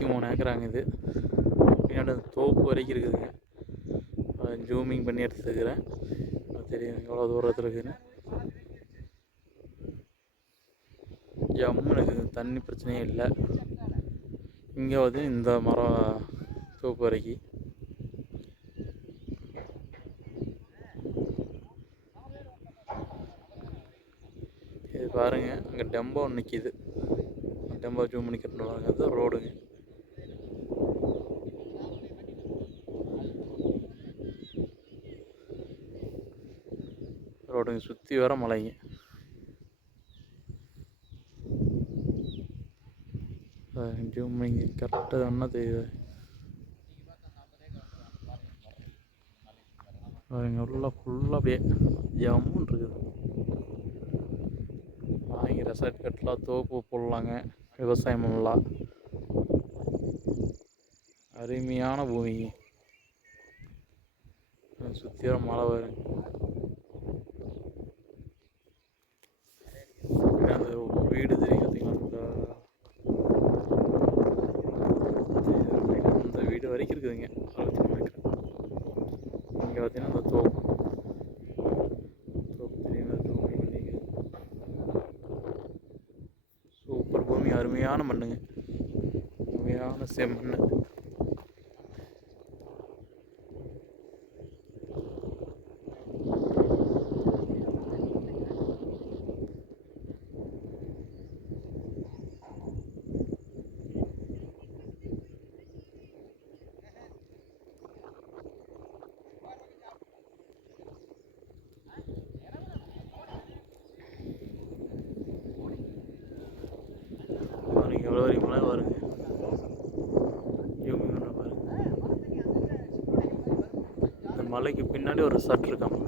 23 ஏக்கராங்க இது. பின்னாடி தோப்பு வரைக்கும் இருக்குதுங்க. ஜூமிங் பண்ணி எடுத்துக்கிறேன், தெரியும் எவ்வளோ தூரத்தில் இருக்குதுன்னு. ஜம்முன்னு இருக்குது, தண்ணி பிரச்சனையே இல்லை. இங்கே வந்து இந்த மரம் தோப்பு வரைக்கும் இது பாருங்கள். அங்கே டெம்போ நிற்கிது, டெம்போ ஜூம் பண்ணி கட்டணும். அது ரோடுங்க. ரோடுங்க சுற்றி வர மலைங்க. ஜூம் பண்ணி கரெக்டாக ஒன்றா தெரியுது. இங்கே உள்ள ஃபுல்லாக அப்படியே ஜம்முன்னு இருக்குது. வாங்கி ரெசார்ட் கட்டலாம், தோப்பு போடலாங்க, விவசாயம் பண்ணலாம். அருமையான பூமிங்க. சுற்றி வர மழை வரும். அந்த வீடு தெரியும் பார்த்தீங்களா, அந்த வீடு வரைக்கும் இருக்குதுங்க. 63 ஏக்கர். இங்கே பார்த்தீங்கன்னா அந்த தோப்பு தெரியுங்களா, தோப்பு பண்ணிங்க. சூப்பர் பூமி, அருமையான மண்ணுங்க, அருமையான செம்மண். எவ்வளோ வரைக்கும் மழை வருங்க. இந்த மலைக்கு பின்னாடி ஒரு ரெசார்ட் இருக்காங்க.